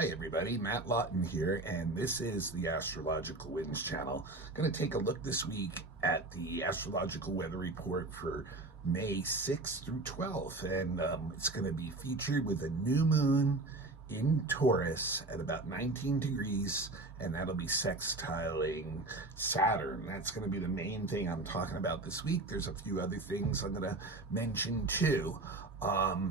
Hi everybody, Matt Lawton here, and this is the Astrological Winds channel. Going to take a look this week at the astrological weather report for May 6th through 12th, and it's going to be featured with a new moon in Taurus at about 19 degrees, and that'll be sextiling Saturn. That's going to be the main thing I'm talking about this week. There's a few other things I'm going to mention too.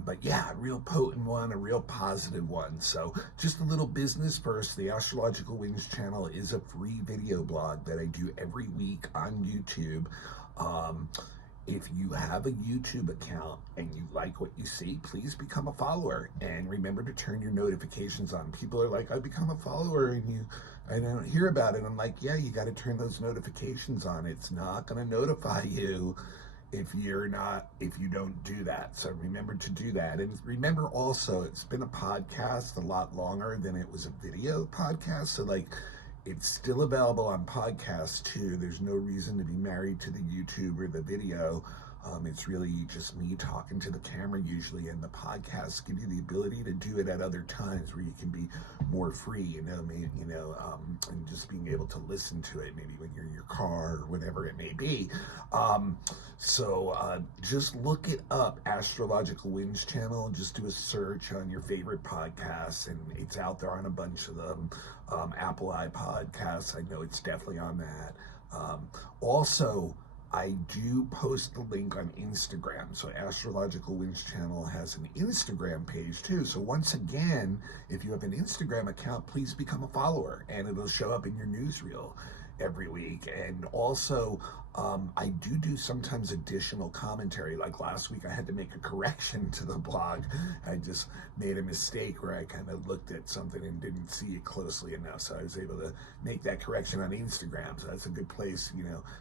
But yeah, a real potent one, a real positive one. So just a little business first. The Astrological Winds channel is a free video blog that I do every week on YouTube. If you have a YouTube account and you like what you see, please become a follower and remember to turn your notifications on. People are like, I become a follower and I don't hear about it. I'm like, yeah, you got to turn those notifications on. It's not going to notify you if you don't do that. So remember to do that. And remember also, it's been a podcast a lot longer than it was a video podcast. So like, it's still available on podcasts too. There's no reason to be married to the YouTube or the video. It's really just me talking to the camera usually, and the podcasts give you the ability to do it at other times where you can be more free, and just being able to listen to it, maybe when you're in your car or whatever it may be. So just look it up, Astrological Winds channel. Just do a search on your favorite podcasts, and it's out there on a bunch of them. Apple iPodcasts, I know it's definitely on that. Also, I do post the link on Instagram. So Astrological Winds channel has an Instagram page too. So once again, if you have an Instagram account, please become a follower and it'll show up in your newsreel every week. And also, I do sometimes additional commentary. Like last week, I had to make a correction to the blog. I just made a mistake where I kind of looked at something and didn't see it closely enough. So I was able to make that correction on Instagram. So that's a good place.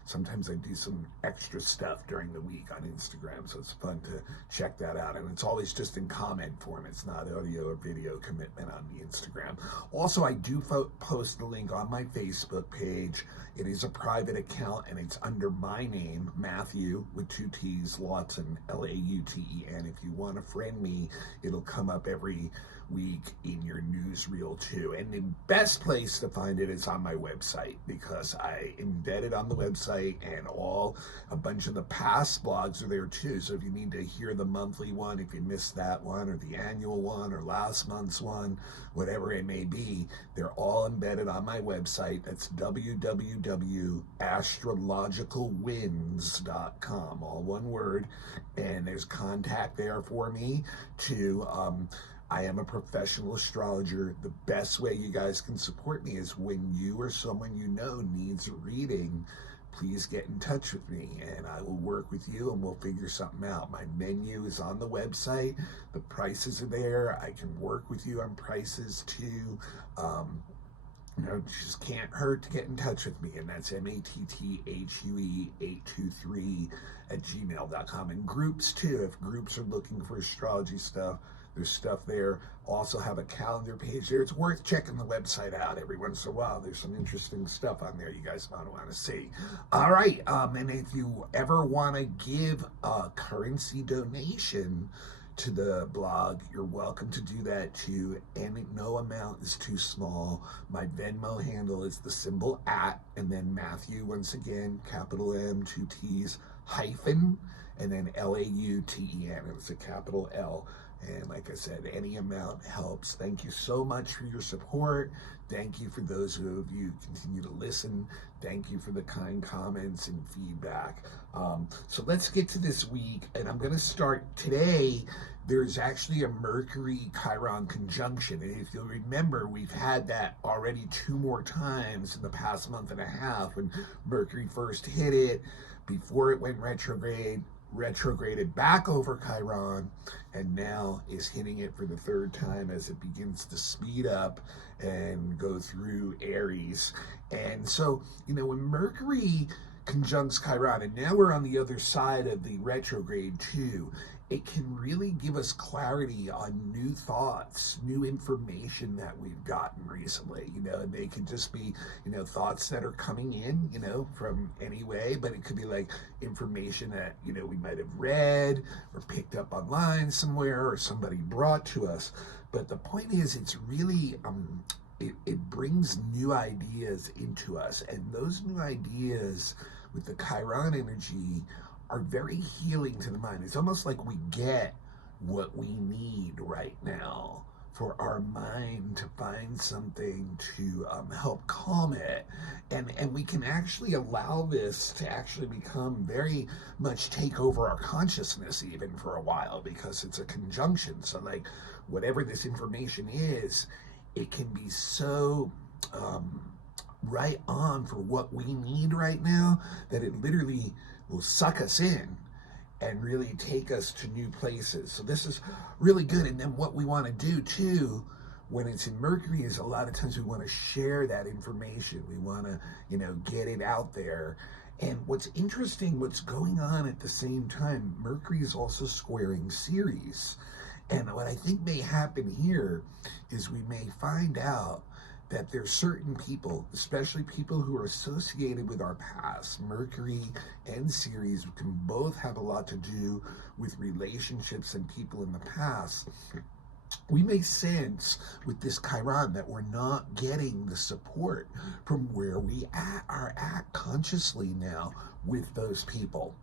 Sometimes I do some extra stuff during the week on Instagram. So it's fun to check that out. And it's always just in comment form. It's not audio or video commitment on the Instagram. Also, I do post the link on my Facebook page. It is a private account and it's under my name, Matthew, with 2 T's, Lawton, Lauten. If you want to friend me, it'll come up every week in your newsreel too. And the best place to find it is on my website, because I embed it on the website, and a bunch of the past blogs are there too. So if you need to hear the monthly one, if you missed that one, or the annual one, or last month's one, whatever it may be, they're all embedded on my website. That's www.astrologicalwinds.com, all one word. And there's contact there for me to I am a professional astrologer. The best way you guys can support me is when you or someone you know needs a reading, please get in touch with me and I will work with you and we'll figure something out. My menu is on the website. The prices are there. I can work with you on prices too. It just can't hurt to get in touch with me, and that's mattthue823@gmail.com. And groups too, if groups are looking for astrology stuff, there's stuff there. Also have a calendar page there. It's worth checking the website out every once in a while. There's some interesting stuff on there you guys might want to see. All right, and if you ever want to give a currency donation to the blog, you're welcome to do that too, and no amount is too small. My Venmo handle is the symbol @ and then Matthew, once again, capital M, 2 T's, hyphen, and then Lauten. It's a capital L. And like I said, any amount helps. Thank you so much for your support. Thank you for those of you who continue to listen. Thank you for the kind comments and feedback. So let's get to this week, and I'm going to start today. There's actually a Mercury Chiron conjunction, and if you'll remember, we've had that already 2 more times in the past month and a half. When Mercury first hit it, before it went retrograded back over Chiron, and now is hitting it for the 3rd time as it begins to speed up and go through Aries. And so, when Mercury conjuncts Chiron, and now we're on the other side of the retrograde too, it can really give us clarity on new thoughts, new information that we've gotten recently. And they could just be, thoughts that are coming in, from any way, but it could be like information that, we might have read or picked up online somewhere or somebody brought to us. But the point is, it's really, it brings new ideas into us. And those new ideas with the Chiron energy are very healing to the mind. It's almost like we get what we need right now for our mind to find something to help calm it. And we can actually allow this to actually become very much take over our consciousness even for a while, because it's a conjunction. So like whatever this information is, it can be so right on for what we need right now that it literally will suck us in and really take us to new places. So this is really good. And then what we want to do too, when it's in Mercury, is a lot of times we want to share that information. We want to, get it out there. And what's interesting, what's going on at the same time, Mercury is also squaring Ceres. And what I think may happen here is we may find out that there's certain people, especially people who are associated with our past. Mercury and Ceres can both have a lot to do with relationships and people in the past. We may sense with this Chiron that we're not getting the support from where we are at consciously now with those people.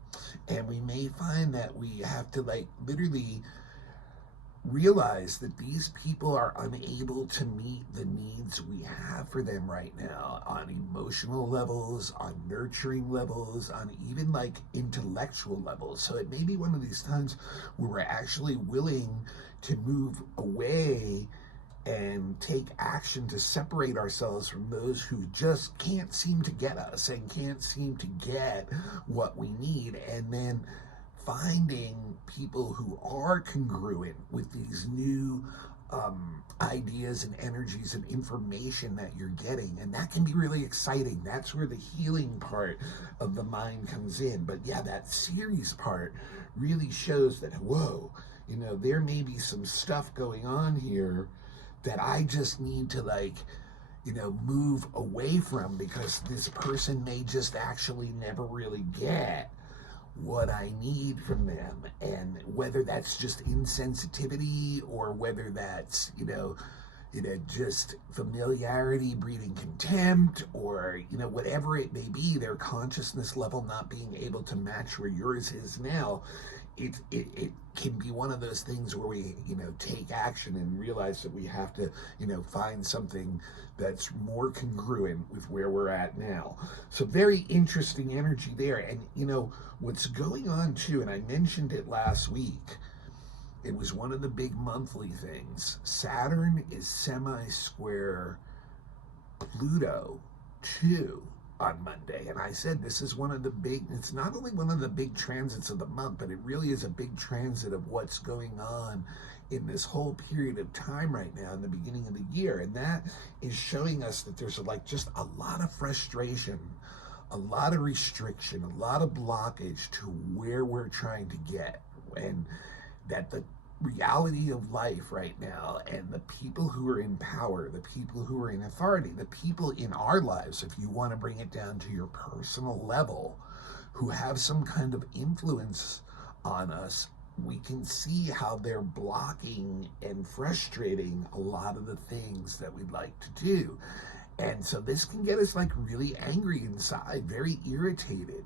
And we may find that we have to literally realize that these people are unable to meet the needs we have for them right now on emotional levels, on nurturing levels, on even intellectual levels. So it may be one of these times where we're actually willing to move away and take action to separate ourselves from those who just can't seem to get us and can't seem to get what we need, and then finding people who are congruent with these new ideas and energies and information that you're getting. And that can be really exciting. That's where the healing part of the mind comes in. But yeah, that Ceres part really shows that, whoa, there may be some stuff going on here that I just need to move away from, because this person may just actually never really get what I need from them. And whether that's just insensitivity or whether that's, just familiarity breeding contempt, or, whatever it may be, their consciousness level not being able to match where yours is now, it can be one of those things where we, take action and realize that we have to, find something that's more congruent with where we're at now. So very interesting energy there. And, what's going on too, and I mentioned it last week, it was one of the big monthly things. Saturn is semi-square Pluto too on Monday. And I said this is one of the big, it's not only one of the big transits of the month, but it really is a big transit of what's going on in this whole period of time right now in the beginning of the year. And that is showing us that there's just a lot of frustration, a lot of restriction, a lot of blockage to where we're trying to get. And that the reality of life right now, and the people who are in power, the people who are in authority, the people in our lives, if you want to bring it down to your personal level, who have some kind of influence on us, we can see how they're blocking and frustrating a lot of the things that we'd like to do. And so this can get us really angry inside, very irritated,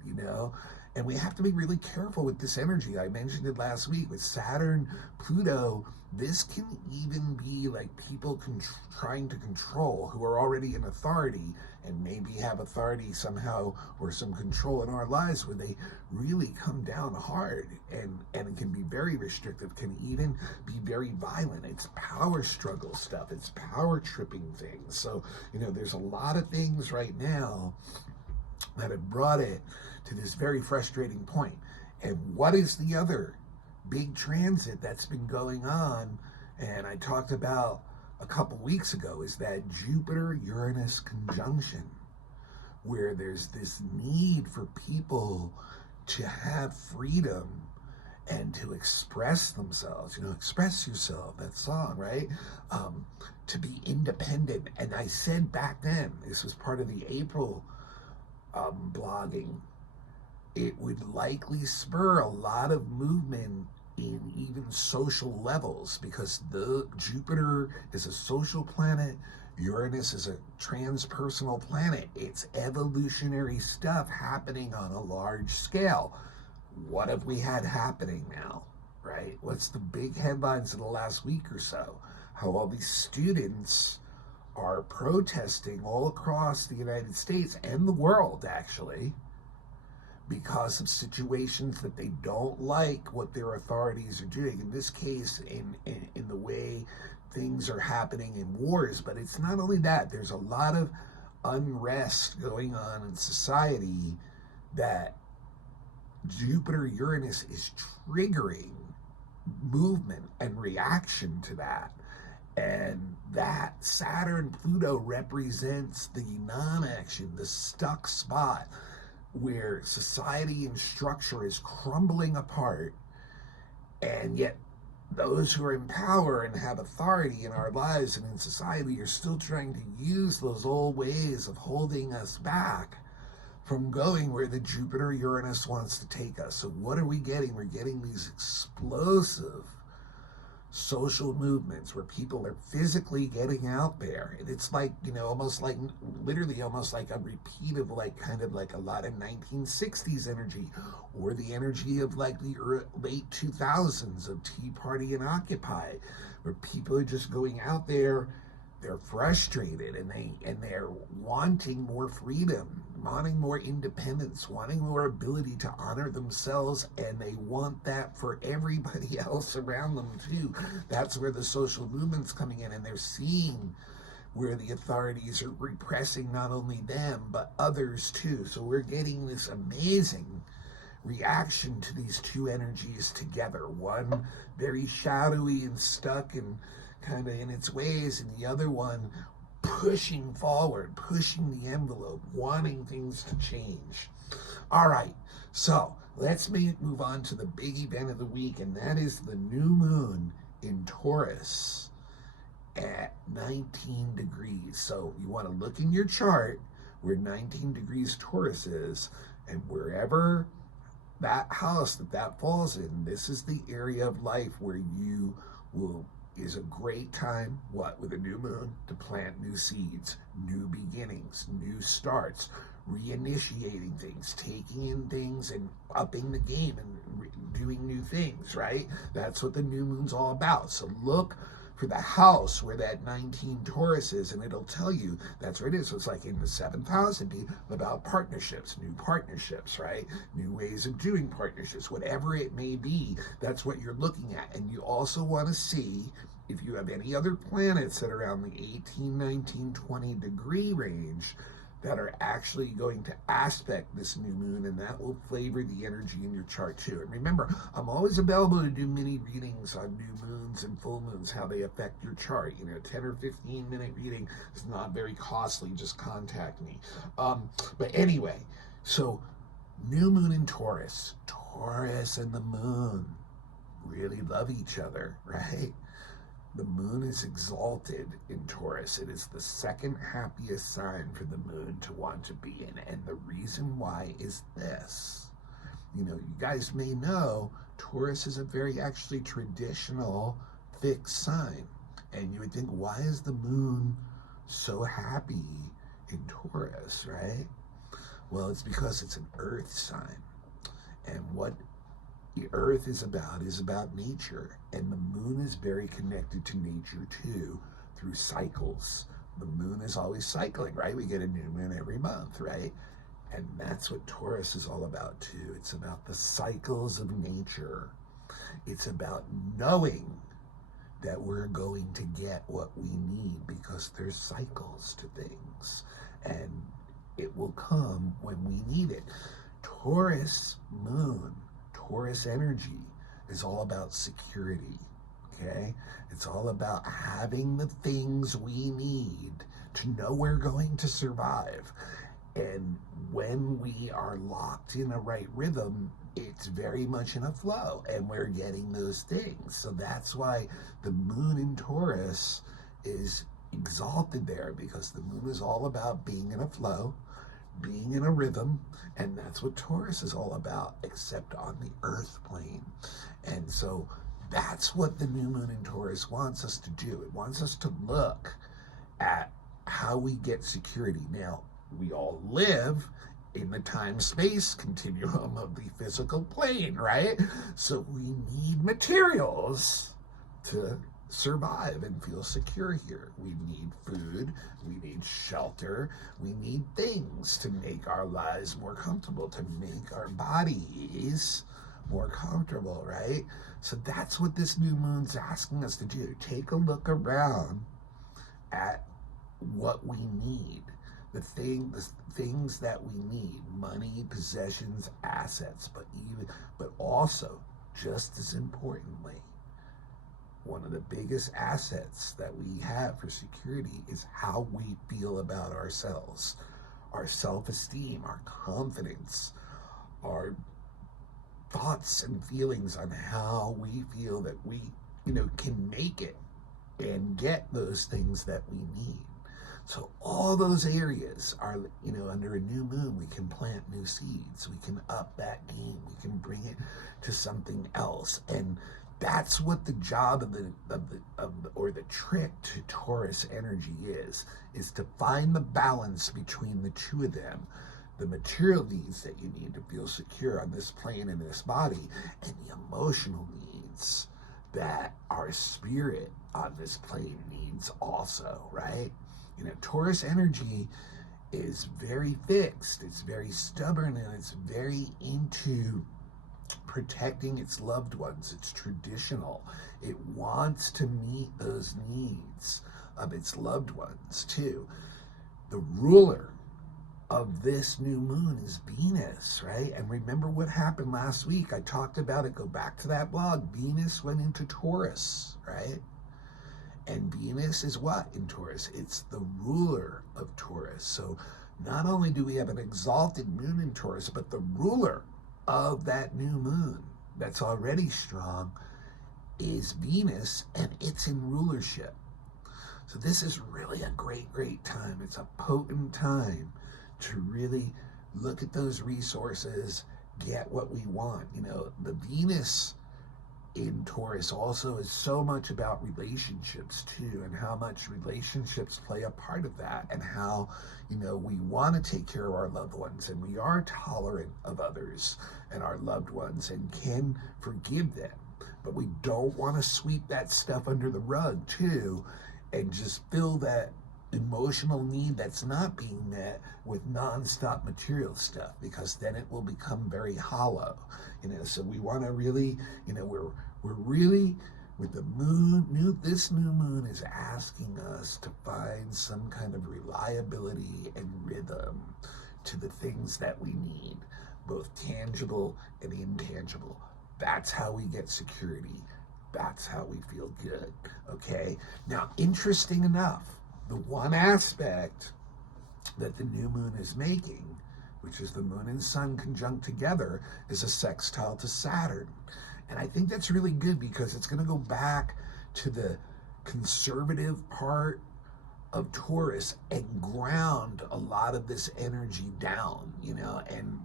and we have to be really careful with this energy. I mentioned it last week with Saturn, Pluto. This can even be people trying to control, who are already in authority and maybe have authority somehow or some control in our lives, where they really come down hard, and it can be very restrictive, can even be very violent. It's power struggle stuff. It's power tripping things. So, there's a lot of things right now that have brought it to this very frustrating point. And what is the other big transit that's been going on, and I talked about a couple weeks ago, is that Jupiter-Uranus conjunction, where there's this need for people to have freedom and to express themselves, express yourself, that song, right? To be independent. And I said back then, this was part of the April blogging, it would likely spur a lot of movement in even social levels, because the Jupiter is a social planet, Uranus is a transpersonal planet. It's evolutionary stuff happening on a large scale. What have we had happening now, right? What's the big headlines of the last week or so? How all these students are protesting all across the United States and the world, actually, because of situations that they don't like what their authorities are doing. In this case, in the way things are happening in wars. But it's not only that. There's a lot of unrest going on in society that Jupiter-Uranus is triggering movement and reaction to that. And that Saturn-Pluto represents the non-action, the stuck spot, where society and structure is crumbling apart, and yet those who are in power and have authority in our lives and in society are still trying to use those old ways of holding us back from going where the Jupiter-Uranus wants to take us. So what are we getting? We're getting these explosive social movements where people are physically getting out there, and it's like, almost like, literally almost like a repeat of kind of like a lot of 1960s energy, or the energy of like the late 2000s of Tea Party and Occupy, where people are just going out there. They're frustrated, and they're wanting more freedom, wanting more independence, wanting more ability to honor themselves, and they want that for everybody else around them too. That's where the social movement's coming in, and they're seeing where the authorities are repressing not only them, but others too. So we're getting this amazing reaction to these two energies together. One very shadowy and stuck and kind of in its ways, and the other one pushing forward, pushing the envelope, wanting things to change. All right, so let's move on to the big event of the week, and that is the new moon in Taurus at 19 degrees. So you want to look in your chart where 19 degrees Taurus is, and wherever that house that falls in, this is the area of life where you is a great time, with a new moon, to plant new seeds, new beginnings, new starts, reinitiating things, taking in things and upping the game and doing new things, right? That's what the new moon's all about. So look for the house where that 19 Taurus is, and it'll tell you that's where it is. So it's like in the 7th house, it'd be about partnerships, new partnerships, right? New ways of doing partnerships, whatever it may be, that's what you're looking at. And you also want to see if you have any other planets that are around the 18, 19, 20 degree range that are actually going to aspect this new moon, and that will flavor the energy in your chart too. And remember, I'm always available to do mini readings on new moons and full moons, how they affect your chart. 10 or 15 minute reading is not very costly. Just contact me. But anyway, so new moon in Taurus. Taurus and the moon really love each other, right? The moon is exalted in Taurus. It is the second happiest sign for the moon to want to be in. And the reason why is this. You guys may know Taurus is a very actually traditional fixed sign. And you would think, why is the moon so happy in Taurus, right? Well, it's because it's an earth sign. And what the earth is about nature, and the moon is very connected to nature too, through cycles. The moon is always cycling, right? We get a new moon every month, right? And that's what Taurus is all about too. It's about the cycles of nature. It's about knowing that we're going to get what we need, because there's cycles to things, and it will come when we need it. Taurus moon, Taurus energy is all about security, okay? It's all about having the things we need to know we're going to survive. And when we are locked in a right rhythm, it's very much in a flow, and we're getting those things. So that's why the moon in Taurus is exalted there, because the moon is all about being in a flow, being in a rhythm, and that's what Taurus is all about, except on the earth plane. And so that's what the new moon in Taurus wants us to do. It wants us to look at how we get security. Now, we all live in the time-space continuum of the physical plane, right? So we need materials to survive and feel secure here. We need food, we need shelter, we need things to make our lives more comfortable, to make our bodies more comfortable, right? So that's what this new moon's asking us to do. Take a look around at what we need, the things that we need: money, possessions, assets, but also, just as importantly, one of the biggest assets that we have for security is how we feel about ourselves, our self-esteem, our confidence, our thoughts and feelings on how we feel that we, can make it and get those things that we need. So all those areas are, under a new moon, we can plant new seeds. We can up that game. We can bring it to something else. And that's what the job or the trick to Taurus energy is to find the balance between the two of them. The material needs that you need to feel secure on this plane and this body, and the emotional needs that our spirit on this plane needs also, right? Taurus energy is very fixed, it's very stubborn, and it's very into protecting its loved ones. It's traditional. It wants to meet those needs of its loved ones too. The ruler of this new moon is Venus, right? And remember what happened last week. I talked about it. Go back to that blog. Venus went into Taurus, right? And Venus is what in Taurus? It's the ruler of Taurus. So not only do we have an exalted moon in Taurus, but the ruler of that new moon that's already strong is Venus, and it's in rulership. So this is really a great, great time. It's a potent time to really look at those resources, get what we want. The Venus in Taurus also is so much about relationships too, and how much relationships play a part of that, and how, we want to take care of our loved ones, and we are tolerant of others and our loved ones and can forgive them. But we don't want to sweep that stuff under the rug too and just fill that emotional need that's not being met with nonstop material stuff, because then it will become very hollow. So we want to really, we're really, with the moon, this new moon is asking us to find some kind of reliability and rhythm to the things that we need, both tangible and intangible. That's how we get security. That's how we feel good, okay? Now, interesting enough, the one aspect that the new moon is making, which is the moon and sun conjunct together, is a sextile to Saturn. And I think that's really good, because it's going to go back to the conservative part of Taurus and ground a lot of this energy down, and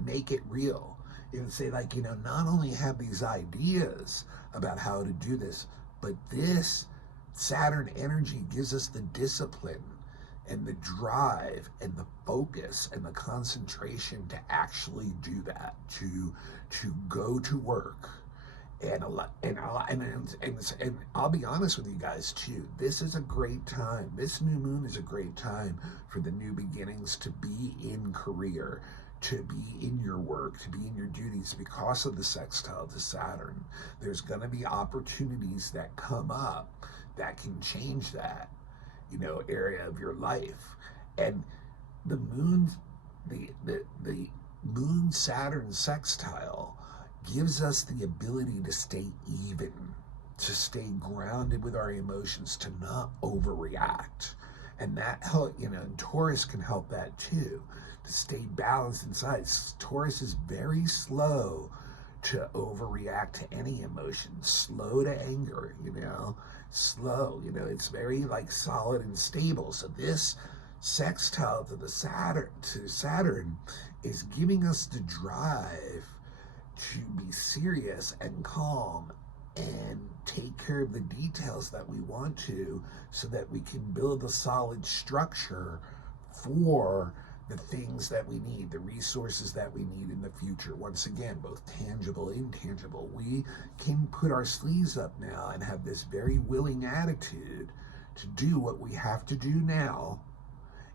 make it real. It would say, not only have these ideas about how to do this, but this Saturn energy gives us the discipline and the drive and the focus and the concentration to actually do that, to go to work. And I'll be honest with you guys too, this is a great time. This new moon is a great time for the new beginnings to be in career, to be in your work, to be in your duties, because of the sextile to Saturn. There's going to be opportunities that come up that can change that, area of your life. And the moon, the moon Saturn sextile gives us the ability to stay even, to stay grounded with our emotions, to not overreact, And that help, and Taurus can help that too, to stay balanced inside. Taurus is very slow to overreact to any emotion, slow to anger, slow, it's very like solid and stable. So this sextile to the Saturn is giving us the drive to be serious and calm and take care of the details that we want to, so that we can build a solid structure for the things that we need, the resources that we need in the future. Once again, both tangible, intangible. We can put our sleeves up now and have this very willing attitude to do what we have to do now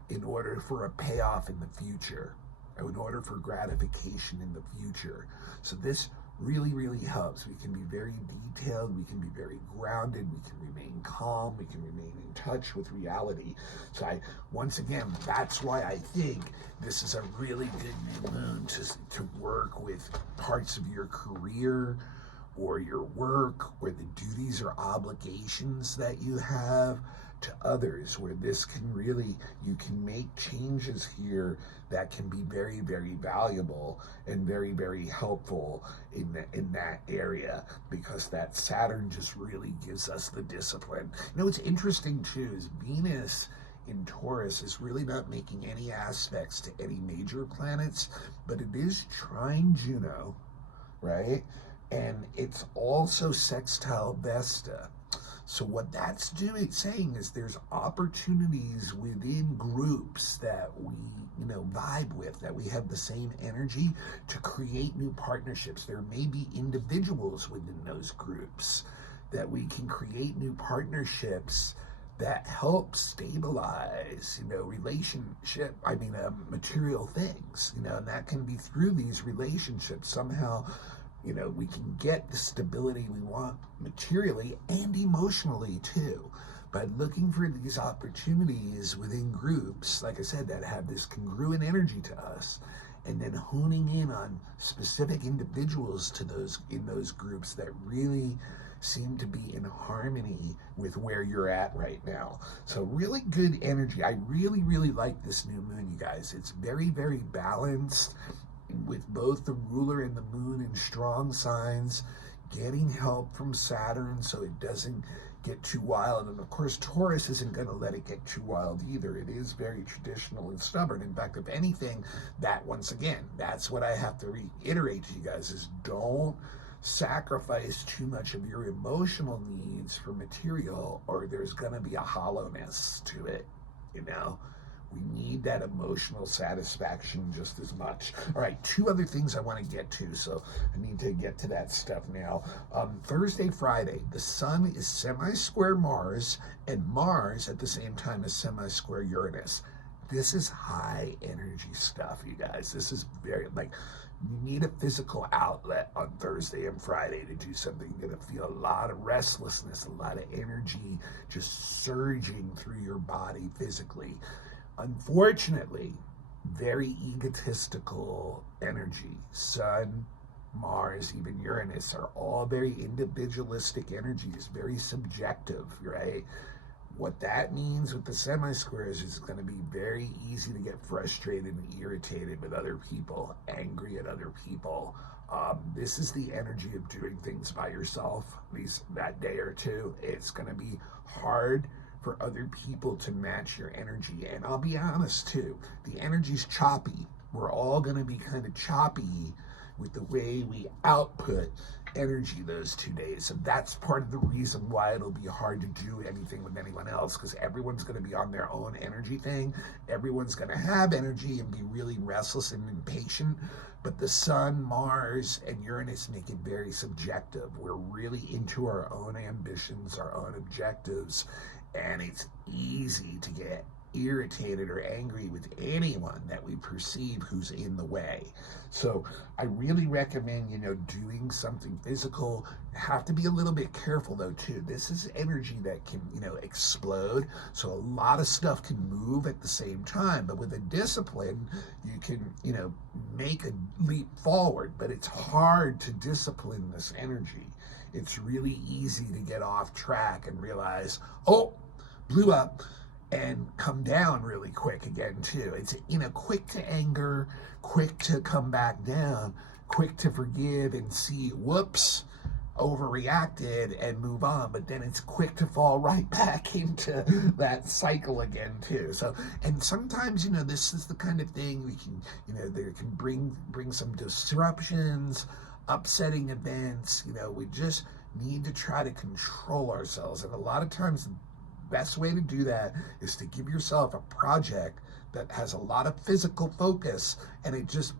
in order for a payoff in the future, or in order for gratification in the future. So this really, really helps. We can be very detailed, we can be very grounded, we can remain calm, we can remain in touch with reality. So once again, that's why I think this is a really good new moon to work with parts of your career or your work, or the duties or obligations that you have to others, where this can really, you can make changes here that can be very, very valuable and very, very helpful in that area, because that Saturn just really gives us the discipline. What's interesting too is Venus in Taurus is really not making any aspects to any major planets, but it is trine Juno, right? And it's also sextile Vesta. So what that's saying is there's opportunities within groups that we, vibe with, that we have the same energy to create new partnerships. There may be individuals within those groups that we can create new partnerships that help stabilize, material things, and that can be through these relationships. Somehow, we can get the stability we want materially and emotionally too, by looking for these opportunities within groups, like I said, that have this congruent energy to us, and then honing in on specific individuals in those groups that really seem to be in harmony with where you're at right now. So really good energy. I really, really like this new moon, you guys. It's very, very balanced, with both the ruler and the moon in strong signs, getting help from Saturn so it doesn't get too wild. And of course, Taurus isn't going to let it get too wild either. It is very traditional and stubborn. In fact, if anything, once again, that's what I have to reiterate to you guys, is don't sacrifice too much of your emotional needs for material, or there's going to be a hollowness to it, We need that emotional satisfaction just as much. All right, two other things I want to get to, so I need to get to that stuff now. Thursday, Friday, the sun is semi-square Mars, and Mars at the same time is semi-square Uranus. This is high energy stuff, you guys. This is very, you need a physical outlet on Thursday and Friday to do something. You're going to feel a lot of restlessness, a lot of energy just surging through your body physically. Unfortunately, very egotistical energy. Sun, Mars, even Uranus are all very individualistic energies, very subjective, right? What that means with the semi-squares is it's going to be very easy to get frustrated and irritated with other people, angry at other people. This is the energy of doing things by yourself, at least that day or two. It's going to be hard for other people to match your energy. And I'll be honest too, the energy's choppy. We're all going to be kind of choppy with the way we output energy those 2 days. So that's part of the reason why it'll be hard to do anything with anyone else, because everyone's going to be on their own energy thing. Everyone's going to have energy and be really restless and impatient. But the sun, Mars, and Uranus make it very subjective. We're really into our own ambitions, our own objectives, and it's easy to get irritated or angry with anyone that we perceive who's in the way. So I really recommend, doing something physical. Have to be a little bit careful though too. This is energy that can, explode. So a lot of stuff can move at the same time, but with a discipline, you can, make a leap forward, but it's hard to discipline this energy. It's really easy to get off track and realize, oh, blew up. and come down really quick again too. It's, you know, quick to anger, quick to come back down, quick to forgive and see, whoops, overreacted and move on, but then it's quick to fall right back into that cycle again too. So, and sometimes, you know, this is the kind of thing we can, you know, there can bring some disruptions, upsetting events. You know, we just need to try to control ourselves, and a lot of times the best way to do that is to give yourself a project that has a lot of physical focus, and it just,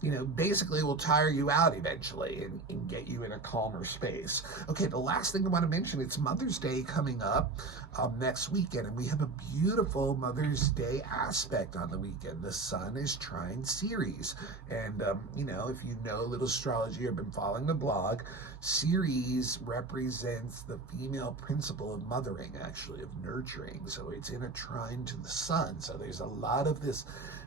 you know, basically will tire you out eventually and get you in a calmer space. Okay, the last thing I want to mention, it's Mother's Day coming up next weekend, and we have a beautiful Mother's Day aspect on the weekend. The Sun is trine Ceres, and you know, if you know a little astrology or been following the blog, Ceres represents the female principle of mothering, actually, of nurturing. So it's in a trine to the Sun. So there's a lot of this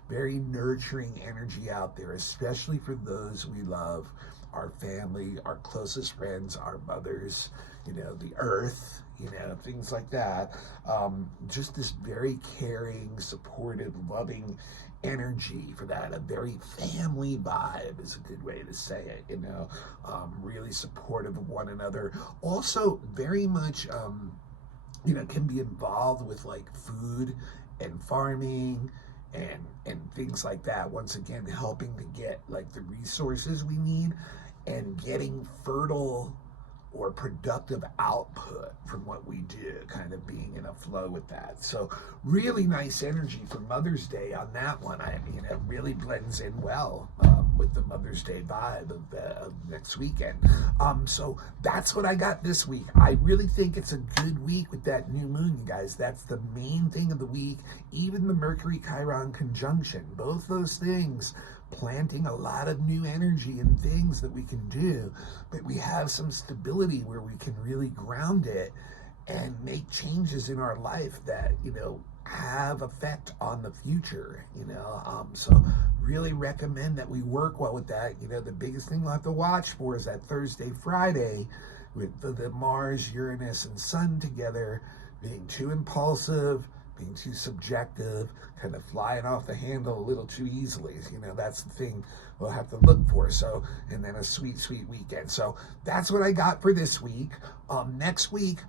very nurturing energy out there, especially for those we love, our family, our closest friends, our mothers, you know, the earth, you know, things like that. Just this very caring, supportive, loving energy for that. A very family vibe is a good way to say it, you know, really supportive of one another. Also very much, you know, can be involved with like food and farming, and things like that. Once again, helping to get like the resources we need and getting fertile or productive output from what we do, kind of being in a flow with that. So really nice energy for Mother's Day on that one. I mean, it really blends in well with the Mother's Day vibe of next weekend. So that's what I got this week. I really think it's a good week with that new moon, you guys. That's the main thing of the week. Even the Mercury Chiron conjunction, both those things planting a lot of new energy and things that we can do, but we have some stability where we can really ground it and make changes in our life that, you know, have effect on the future, you know. So really recommend that we work well with that. You know, the biggest thing we'll have to watch for is that Thursday, Friday with the Mars, Uranus, and Sun together being too impulsive, being too subjective, kind of flying off the handle a little too easily. You know, that's the thing we'll have to look for. So, and then a sweet, sweet weekend. So that's what I got for this week. Next week,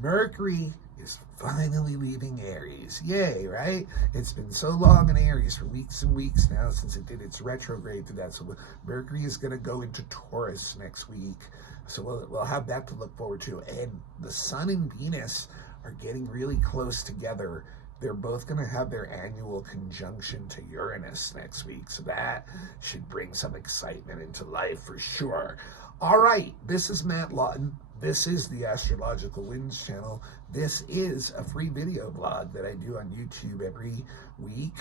Mercury is finally leaving Aries. Yay, right? It's been so long in Aries, for weeks and weeks now since it did its retrograde through that. So Mercury is going to go into Taurus next week. So we'll have that to look forward to. And the Sun and Venus are getting really close together. They're both going to have their annual conjunction to Uranus next week. So that should bring some excitement into life for sure. All right, this is Matt Lawton. This is the Astrological Winds channel. This is a free video blog that I do on YouTube every week.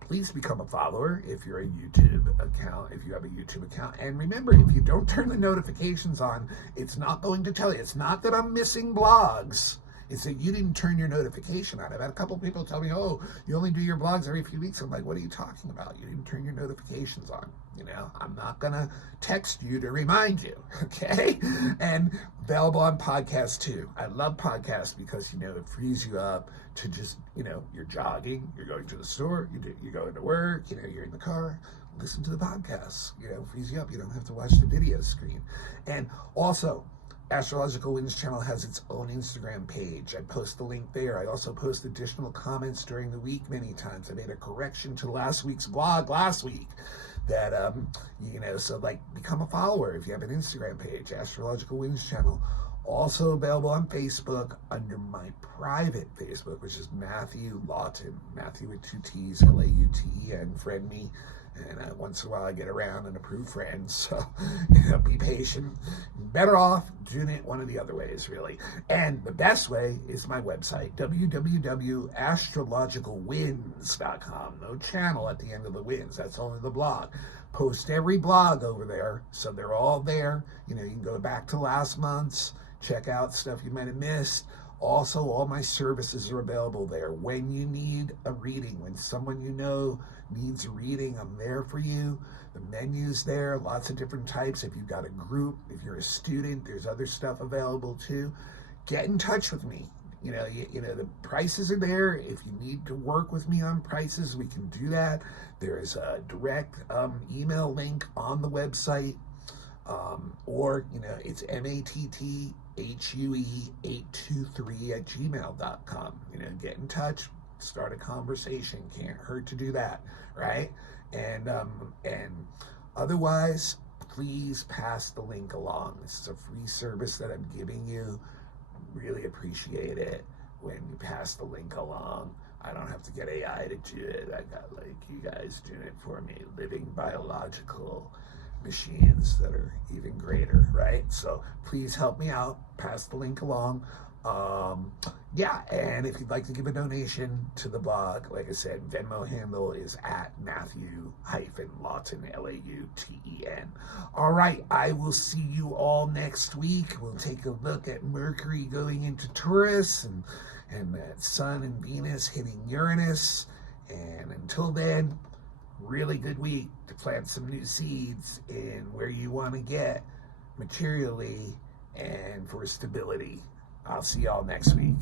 Please become a follower if you're a YouTube account, if you have a YouTube account. And remember, if you don't turn the notifications on, it's not going to tell you. It's not that I'm missing blogs. It's that you didn't turn your notification on. I've had a couple of people tell me, oh, you only do your blogs every few weeks. I'm like, what are you talking about? You didn't turn your notifications on. You know, I'm not going to text you to remind you, okay? And available on podcasts too. I love podcasts because, you know, it frees you up to just, you know, you're jogging, you're going to the store, you're going to work, you know, you're in the car. Listen to the podcasts, you know, frees you up. You don't have to watch the video screen. And also, Astrological Winds channel has its own Instagram page. I post the link there. I also post additional comments during the week many times. I made a correction to last week's blog last week that, you know, so like become a follower if you have an Instagram page, Astrological Winds channel. Also available on Facebook under my private Facebook, which is Matthew Lawton, Matthew with 2 T's, L-A-U-T-E-N, friend me. And once in a while I get around and approve friends, so, you know, be patient. Better off doing it one of the other ways, really. And the best way is my website, www.astrologicalwinds.com. No channel at the end of the winds, that's only the blog. Post every blog over there, so they're all there. You know, you can go back to last month's, check out stuff you might have missed. Also, all my services are available there. When you need a reading, when someone you know needs a reading, I'm there for you. The menu's there, lots of different types. If you've got a group, if you're a student, there's other stuff available too. Get in touch with me. The prices are there. If you need to work with me on prices, we can do that. There's a direct email link on the website, or it's matthuE823@gmail.com. Get in touch, start a conversation. Can't hurt to do that, right? And otherwise, please pass the link along. This is a free service that I'm giving you. Really appreciate it when you pass the link along. I don't have to get AI to do it. I got you guys doing it for me. Living biological machines that are even greater, right? So please help me out. Pass the link along. And if you'd like to give a donation to the blog, like I said, Venmo handle is at Matthew-Lawton, Lauten. All right, I will see you all next week. We'll take a look at Mercury going into Taurus and that Sun and Venus hitting Uranus. And until then, really good week to plant some new seeds in where you want to get materially and for stability. I'll see y'all next week.